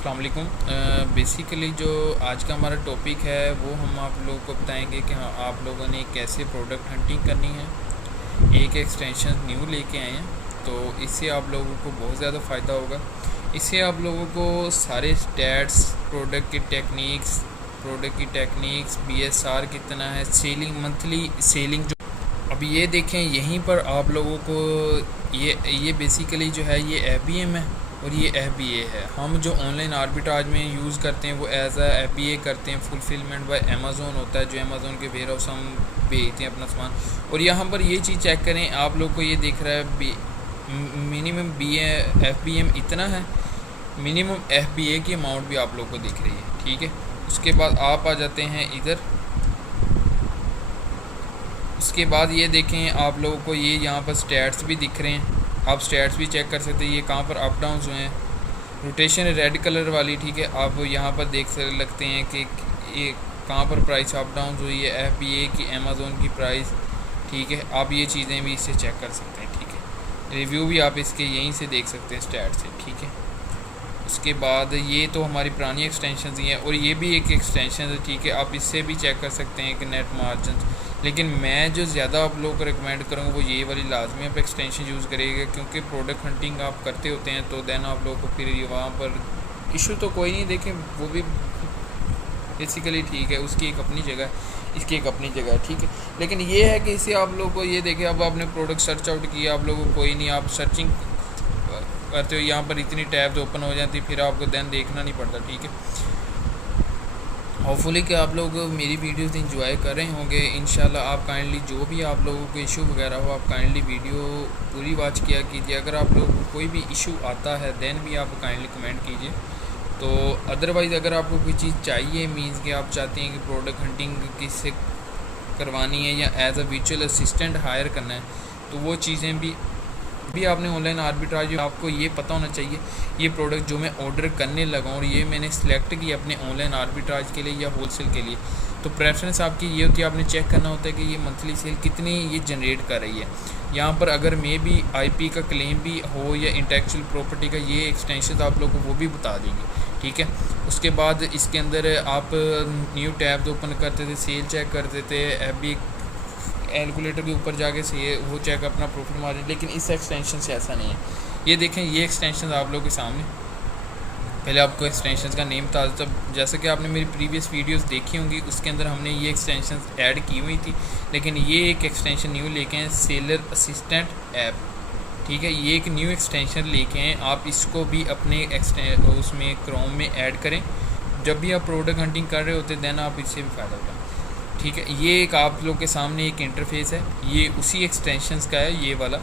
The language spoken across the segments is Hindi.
अस्सलाम वालेकुम। बेसिकली जो आज का हमारा टॉपिक है वो हम आप लोगों को बताएंगे कि हाँ आप लोगों ने कैसे प्रोडक्ट हंटिंग करनी है। एक एक्सटेंशन न्यू लेके आए हैं तो इससे आप लोगों को बहुत ज़्यादा फ़ायदा होगा। इससे आप लोगों को सारे स्टैट्स, प्रोडक्ट की टेक्निक्स, BSR कितना है, सेलिंग, मंथली सेलिंग जो अब ये देखें यहीं पर आप लोगों को ये बेसिकली जो है ये FBM है और ये FBA है। हम जो ऑनलाइन आर्बिट्राज में यूज़ करते हैं वो एज अ FBA करते हैं। फुलफिलमेंट बाय अमेज़ोन होता है, जो अमेज़ोन के वेयर हाउस हम भेजते हैं अपना सामान। और यहाँ पर ये चीज़ चेक करें, आप लोग को ये दिख रहा है मिनिमम FBM इतना है, मिनिमम FBA की अमाउंट भी आप लोग को दिख रही है। ठीक है, उसके बाद आप आ जाते हैं इधर। उसके बाद ये देखें आप लोगों को ये यहाँ पर स्टैट्स भी दिख रहे हैं, आप स्टैट्स भी चेक कर सकते हैं। ये कहाँ पर अप डाउन्स हुए हैं, रोटेशन रेड कलर वाली। ठीक है, आप यहाँ पर देख सकते हैं कि ये कहाँ पर प्राइस अप डाउन हुई है, FBA की, अमेज़ोन की प्राइस। ठीक है, आप ये चीज़ें भी इससे चेक कर सकते हैं। ठीक है, रिव्यू भी आप इसके यहीं से देख सकते हैं स्टैट से। ठीक है, उसके बाद ये तो हमारी पुरानी एक्सटेंशन ही हैं और ये भी एक एक्सटेंशन है। ठीक है, आप इससे भी चेक कर सकते हैं कि नेट मार्जिन। लेकिन मैं जो ज़्यादा आप लोगों को रिकमेंड करूँगा वो ये वाली लाजमी आप एक्सटेंशन यूज़ करिएगा, क्योंकि प्रोडक्ट हंटिंग आप करते होते हैं तो देन आप लोगों को फिर ये वहाँ पर इशू तो कोई नहीं। देखें वो भी बेसिकली ठीक है, उसकी एक अपनी जगह है, इसकी एक अपनी जगह है। ठीक है, लेकिन ये है कि इससे आप लोगों को ये देखें, अब आपने प्रोडक्ट सर्च आउट किया, आप लोगों को कोई नहीं, आप सर्चिंग करते हो, यहाँ पर इतनी टैब्स ओपन हो जाती, फिर आपको देन देखना नहीं पड़ता। ठीक है, होपफुली कि आप लोग मेरी वीडियोस इंजॉय कर रहे होंगे। इंशाल्लाह आप काइंडली जो भी आप लोगों को इशू वगैरह हो, आप काइंडली वीडियो पूरी वॉच किया कीजिए। अगर आप लोगों को कोई भी इशू आता है देन भी आप काइंडली कमेंट कीजिए। तो अदरवाइज़ अगर आपको कोई चीज़ चाहिए, मीन्स कि आप चाहते हैं कि प्रोडक्ट हंटिंग किससे करवानी है या as a virtual assistant hire करना है, तो वो चीज़ें भी आपने ऑनलाइन आर्बिट्राज आपको ये पता होना चाहिए ये प्रोडक्ट जो मैं ऑर्डर करने लगा और ये मैंने सेलेक्ट किया अपने ऑनलाइन आर्बिट्राज के लिए या होलसेल के लिए, तो प्रेफरेंस आपकी ये होती है, आपने चेक करना होता है कि ये मंथली सेल कितनी ये जनरेट कर रही है। यहाँ पर अगर मे भी IP का क्लेम भी हो या इंटेलेक्चुअल प्रॉपर्टी का, ये एक्सटेंशन आप लोग को वो भी बता देंगे। ठीक है, उसके बाद इसके अंदर आप न्यू टैब्स ओपन करते थे, सेल चेक करते थे, FB कैलकुलेटर के ऊपर जाके से वो चेक अपना प्रॉफिट मार्जिन। लेकिन इस एक्सटेंशन से ऐसा नहीं है। ये देखें, ये एक्सटेंशन आप लोगों के सामने, पहले आपको एक्सटेंशन का नेम बता देता। जैसे कि आपने मेरी प्रीवियस वीडियोस देखी होंगी, उसके अंदर हमने ये एक्सटेंशन ऐड की हुई थी, लेकिन ये एक एक्सटेंशन न्यू लेके हैं, सेलर असिस्टेंट ऐप। ठीक है, ये एक न्यू एक्सटेंशन लेके हैं, आप इसको भी अपने उसमें क्रोम में ऐड करें। जब भी आप प्रोडक्ट हंटिंग कर रहे होते देन आप इससे भी फ़ायदा उठाएं। ठीक है, ये एक आप लोग के सामने एक इंटरफेस है, ये उसी एक्सटेंशंस का है ये वाला।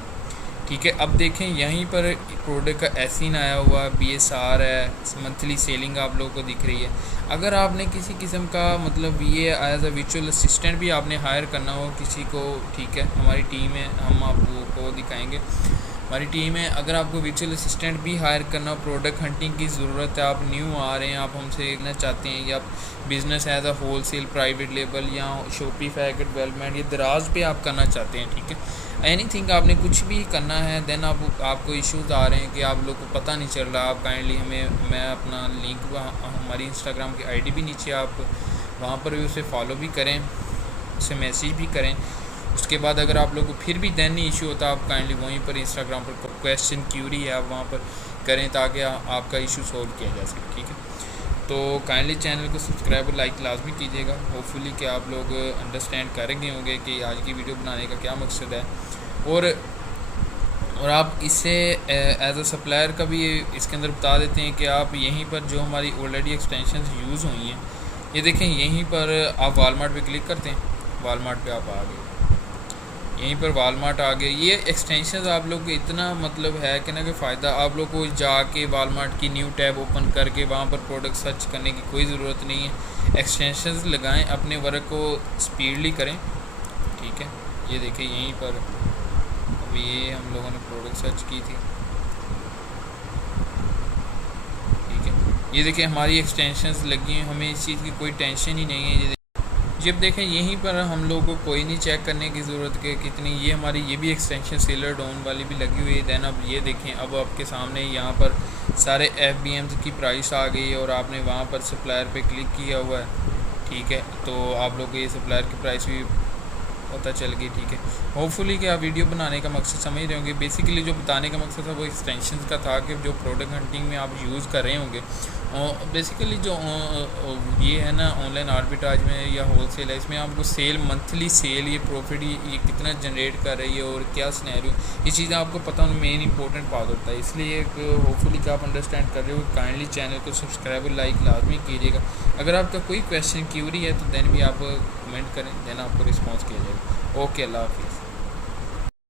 ठीक है, अब देखें यहीं पर प्रोडक्ट का एसिन आया हुआ, BSR है, मंथली सेलिंग आप लोगों को दिख रही है। अगर आपने किसी किस्म का मतलब ये एज अ वर्चुअल असिस्टेंट भी आपने हायर करना हो किसी को, ठीक है, हमारी टीम है, हम आपको दिखाएंगे, हमारी टीम है। अगर आपको वर्चुअल असिस्टेंट भी हायर करना, प्रोडक्ट हंटिंग की ज़रूरत है, आप न्यू आ रहे हैं, आप हमसे लेना चाहते हैं, या business as a wholesale, private label या शॉपिफाई का डेवलपमेंट, ये दराज पे आप करना चाहते हैं, ठीक है, एनीथिंग आपने कुछ भी करना है, देन आपको इश्यूज़ आ रहे हैं कि आप लोग को पता नहीं चल रहा, आप काइंडली मैं अपना लिंक हमारी इंस्टाग्राम की ID भी नीचे, आप वहाँ पर भी उसे फॉलो भी करें, उसे मैसेज भी करें। उसके बाद अगर आप लोग को फिर भी देन नहीं इशू होता, आप काइंडली वहीं पर इंस्टाग्राम पर क्वेश्चन क्यूरी है, आप वहाँ पर करें ताकि आपका इशू सॉल्व किया जा सके। ठीक है, तो काइंडली चैनल को सब्सक्राइब और लाइक लाजमी कीजिएगा। होपफुली कि आप लोग अंडरस्टैंड करेंगे होंगे कि आज की वीडियो बनाने का क्या मकसद है, और आप इससे एज अ सप्लायर का भी इसके अंदर बता देते हैं कि आप यहीं पर जो हमारी ऑलरेडी एक्सटेंशन यूज़ हुई हैं, ये देखें, यहीं पर आप वालमार्ट पे क्लिक करते हैं, वालमार्ट पे आप आ गए, यहीं पर वालमार्ट आ गए। ये एक्सटेंशन आप लोग को इतना मतलब है कि ना कि फ़ायदा, आप लोग को जाके वालमार्ट की न्यू टैब ओपन करके वहाँ पर प्रोडक्ट सर्च करने की कोई ज़रूरत नहीं है। एक्सटेंशंस लगाएं, अपने वर्क को स्पीडली करें। ठीक है, ये देखें यहीं पर अभी ये हम लोगों ने प्रोडक्ट सर्च की थी। ठीक है, ये देखें हमारी एक्सटेंशंस लगी हैं, हमें इस चीज़ की कोई टेंशन ही नहीं है। जब देखें यहीं पर हम लोगों को कोई नहीं चेक करने की ज़रूरत के कितनी, ये भी एक्सटेंशन सेलर डाउन वाली भी लगी हुई है। देन अब ये देखें, अब आपके सामने यहाँ पर सारे FBMs की प्राइस आ गई और आपने वहाँ पर सप्लायर पे क्लिक किया हुआ है, ठीक है, तो आप लोग को ये सप्लायर की प्राइस भी पता चल गई, ठीक है। होपफुली कि आप वीडियो बनाने का मकसद समझ रहे होंगे। बेसिकली जो बताने का मकसद था वो एक्सटेंशन का था कि जो प्रोडक्ट हंटिंग में आप यूज़ कर रहे होंगे, बेसिकली जो ये है ना ऑनलाइन आर्बिट्राज में या होल सेल है, इसमें आपको सेल मंथली सेल ये प्रॉफिट ये कितना जनरेट कर रही है और क्या सिनेरियो, ये चीज़ें आपको पता होना मेन इंपॉर्टेंट बात होता है। इसलिए होपफुली कि आप अंडरस्टैंड कर रहे हो, काइंडली चैनल को सब्सक्राइब और लाइक लाजमी कीजिएगा। अगर आपका कोई क्वेश्चन क्यूरी है तो देन भी आप कमेंट करें, देन आपको रिस्पॉन्स किया जाएगा। ओके, अल्लाह हाफिज़।